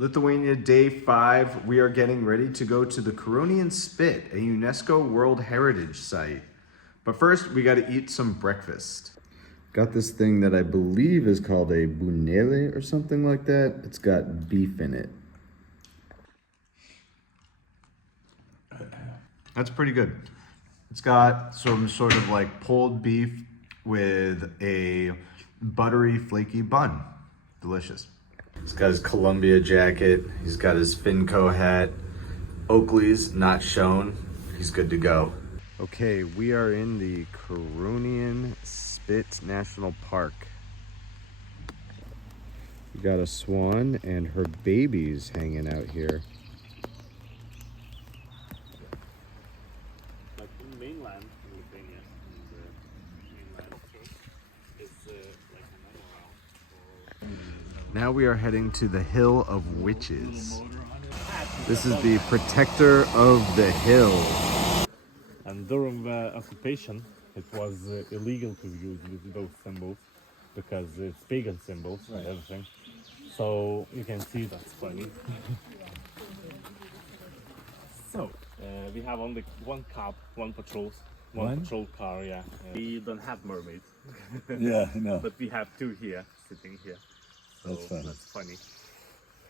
Lithuania Day 5, we are getting ready to go to the Curionian Spit, a UNESCO World Heritage Site. But first, we gotta eat some breakfast. Got this thing that I believe is called a bunele or something like that. It's got beef in it. That's pretty good. It's got some sort of like pulled beef with a buttery, flaky bun. Delicious. He's got his Columbia jacket. He's got his Finco hat. Oakley's not shown. He's good to go. Okay, we are in the Curionian Spit National Park. We got a swan and her babies hanging out here. Like in mainland in Lithuania, mainland is like a memorial. Now we are heading to the Hill of Witches. This is the protector of the hill. And during the occupation, it was illegal to use those symbols because it's pagan symbols and everything. So you can see that's funny. So we have only one cab, one patrol car. Yeah, we don't have mermaids. Yeah, no. But we have two here, sitting here. So That's funny.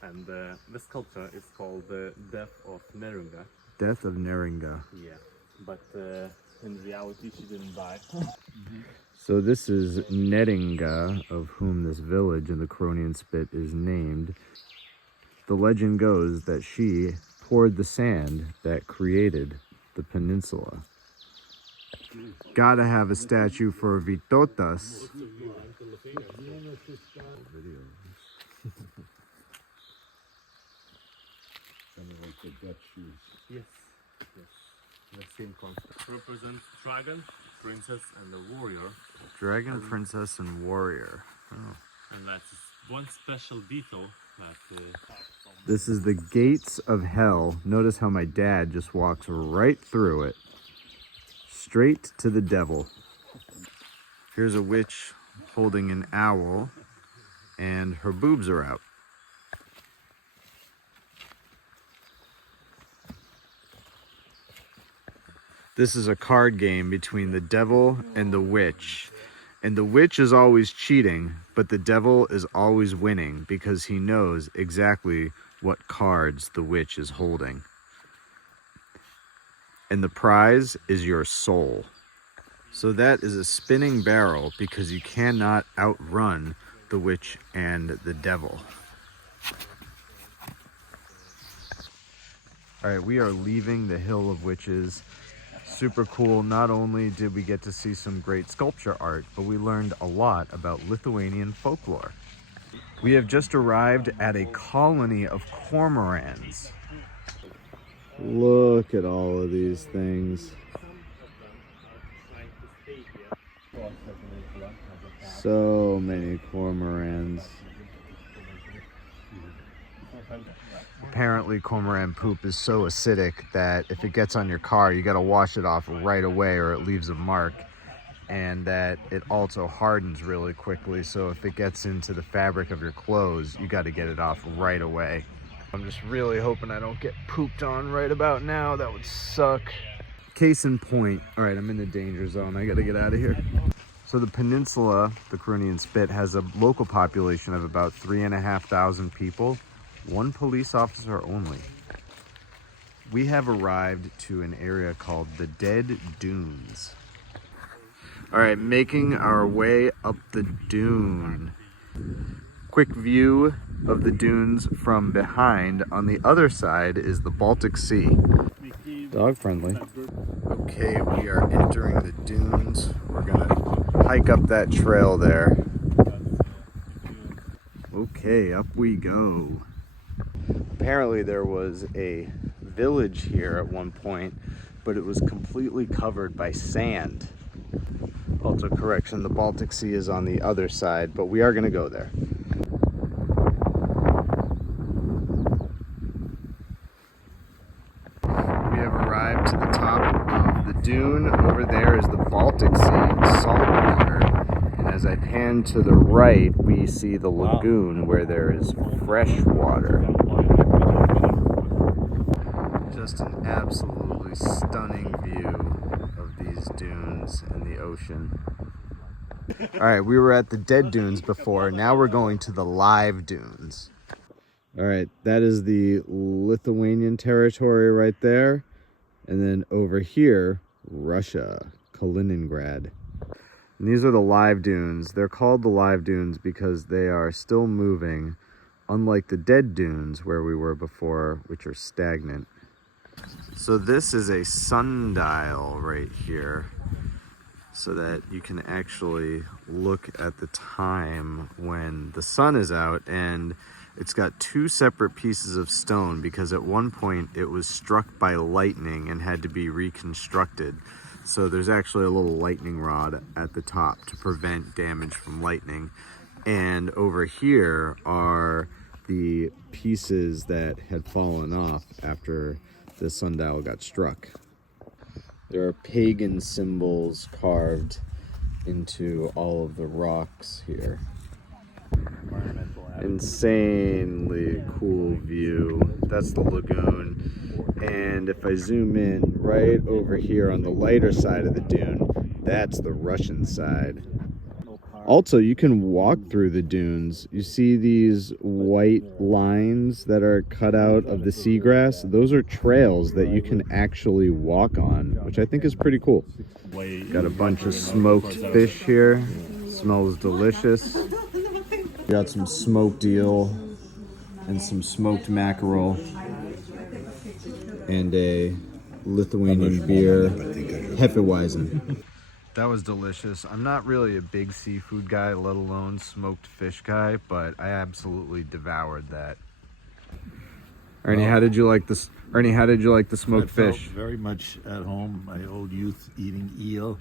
And this sculpture is called the Death of Neringa. Death of Neringa. Yeah, but in reality she didn't die. So this is Neringa, of whom this village in the Curionian Spit is named. The legend goes that she poured the sand that created the peninsula. Gotta have a statue for Vitotas. Like the Dutch shoes. Yes, the same concept. Represents dragon, princess, and the warrior. Dragon, princess, and warrior. Oh. And that's one special detail that. This is the gates of hell. Notice how my dad just walks right through it. Straight to the devil. Here's a witch holding an owl, and her boobs are out. This is a card game between the devil and the witch. And the witch is always cheating, but the devil is always winning because he knows exactly what cards the witch is holding. And the prize is your soul. So that is a spinning barrel because you cannot outrun the witch and the devil. All right, we are leaving the Hill of Witches. Super cool. Not only did we get to see some great sculpture art, but we learned a lot about Lithuanian folklore. We have just arrived at a colony of cormorants. Look at all of these things. So many cormorants. Apparently cormorant poop is so acidic that if it gets on your car, you gotta wash it off right away or it leaves a mark. And that it also hardens really quickly, so if it gets into the fabric of your clothes, you gotta get it off right away. I'm just really hoping I don't get pooped on right about now. That would suck. Case in point. All right, I'm in the danger zone. I gotta get out of here. So the peninsula, the Curionian Spit, has a local population of about 3,500 people. One police officer only. We have arrived to an area called the Dead Dunes. All right, making our way up the dune. Quick view of the dunes from behind. On the other side is the Baltic Sea. Dog friendly. Okay, we are entering the dunes. We're gonna hike up that trail there. Okay, up we go. Apparently there was a village here at one point, but it was completely covered by sand. Also, correction, the Baltic Sea is on the other side, but we are going to go there. We have arrived to the top of the dune. Over there is the Baltic Sea, salt water. And as I pan to the right, we see the lagoon where there is fresh water. absolutely stunning view of these dunes and the ocean. All right, we were at the dead dunes before. Now we're going to the live dunes. All right, that is the Lithuanian territory right there. And then over here, Russia, Kaliningrad. And these are the live dunes. They're called the live dunes because they are still moving, unlike the dead dunes where we were before, which are stagnant. So this is a sundial right here, so that you can actually look at the time when the sun is out, and it's got two separate pieces of stone because at one point it was struck by lightning and had to be reconstructed. So there's actually a little lightning rod at the top to prevent damage from lightning. And over here are the pieces that had fallen off after the sundial got struck. There are pagan symbols carved into all of the rocks here. Insanely cool view. That's the lagoon. And if I zoom in right over here on the lighter side of the dune, that's the Russian side. Also, you can walk through the dunes. You see these white lines that are cut out of the seagrass? Those are trails that you can actually walk on, which I think is pretty cool. Got a bunch of smoked fish here. Smells delicious. Got some smoked eel and some smoked mackerel and a Lithuanian beer, Hefeweizen. That was delicious. I'm not really a big seafood guy, let alone smoked fish guy, but I absolutely devoured that. Ernie, how did you like this? Ernie, how did you like the smoked fish? Very much at home. My old youth eating eel.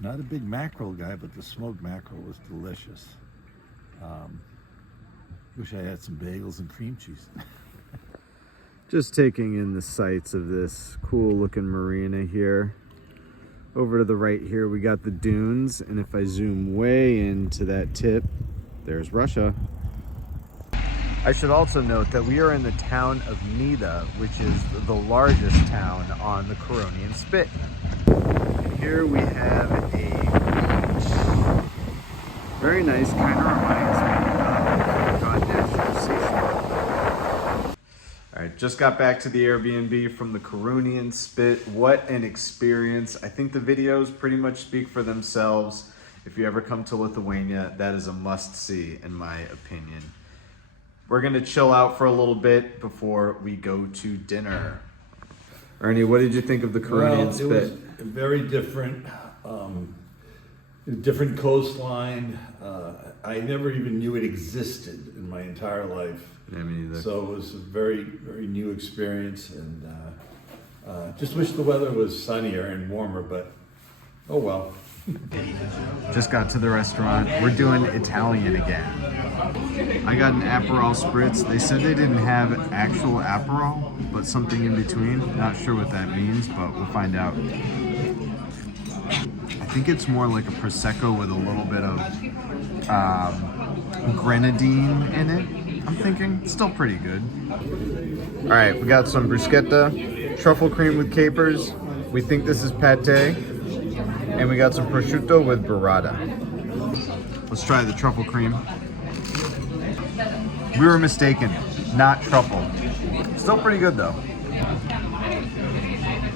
Not a big mackerel guy, but the smoked mackerel was delicious. Wish I had some bagels and cream cheese. Just taking in the sights of this cool looking marina here. Over to the right here, we got the dunes, and if I zoom way into that tip, there's Russia. I should also note that we are in the town of Nida, which is the largest town on the Curionian Spit. And here we have a beach. Very nice, kind of reminds me of God National Seashore. All right, just got back to the Airbnb from the Curionian Spit. What an experience. I think the videos pretty much speak for themselves. If you ever come to Lithuania, that is a must-see in my opinion. We're gonna chill out for a little bit before we go to dinner. Ernie, what did you think of the Curionian Spit? It was very different. Different coastline. I never even knew it existed in my entire life. Yeah, me neither. So it was a very, very new experience, and just wish the weather was sunnier and warmer, but oh well. Just got to the restaurant. We're doing Italian again. I got an Aperol Spritz. They said they didn't have actual Aperol, but something in between. Not sure what that means, but we'll find out. I think it's more like a Prosecco with a little bit of grenadine in it. I'm thinking it's still pretty good. All right, we got some bruschetta, truffle cream with capers. We think this is pate. And we got some prosciutto with burrata. Let's try the truffle cream. We were mistaken, not truffle. Still pretty good though.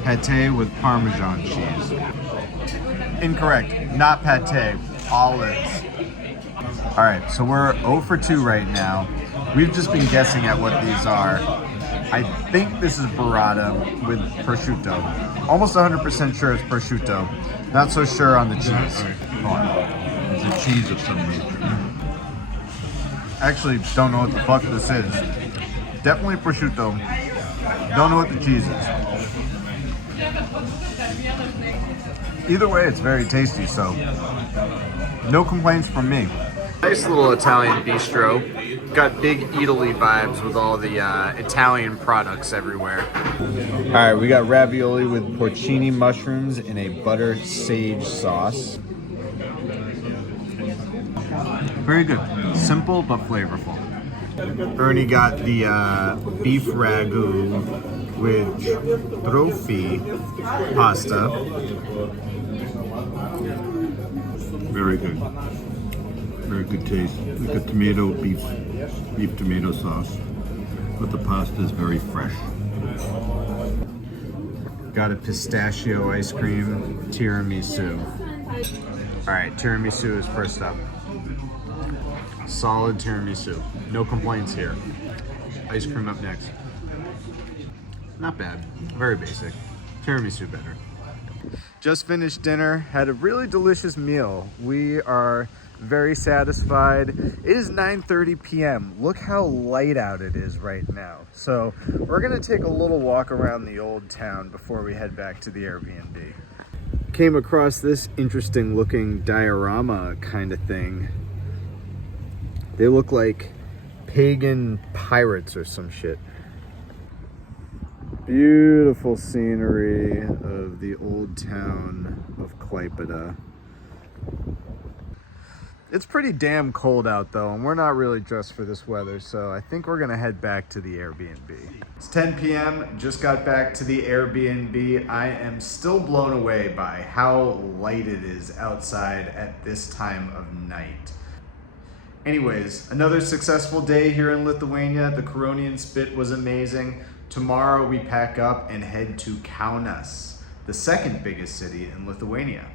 Pate with Parmesan cheese. Incorrect, not pate, olives. All right, so we're 0 for 2 right now. We've just been guessing at what these are. I think this is burrata with prosciutto. Almost 100% sure it's prosciutto. Not so sure on the cheese. It's a cheese of some nature. Actually, don't know what the fuck this is. Definitely prosciutto. Don't know what the cheese is. Either way, it's very tasty, so no complaints from me. Nice little Italian bistro. Got big Italy vibes with all the Italian products everywhere. All right, we got ravioli with porcini mushrooms in a butter sage sauce. Very good. Simple but flavorful. Ernie got the beef ragu with trophy pasta. Very good. Very good taste. Like a tomato, beef tomato sauce. But the pasta is very fresh. Got a pistachio ice cream tiramisu. All right, tiramisu is first up. Solid tiramisu. No complaints here. Ice cream up next. Not bad. Very basic. Tiramisu better. Just finished dinner. Had a really delicious meal. We are very satisfied. It is 9:30 p.m. Look how light out it is right now. So we're gonna take a little walk around the old town before we head back to the Airbnb. Came across this interesting looking diorama kind of thing. They look like pagan pirates or some shit. Beautiful scenery of the old town of Klaipėda. It's pretty damn cold out though, and we're not really dressed for this weather, so I think we're gonna head back to the Airbnb. It's 10 p.m., just got back to the Airbnb. I am still blown away by how light it is outside at this time of night. Anyways, another successful day here in Lithuania. The Curionian spit was amazing. Tomorrow we pack up and head to Kaunas, the second biggest city in Lithuania.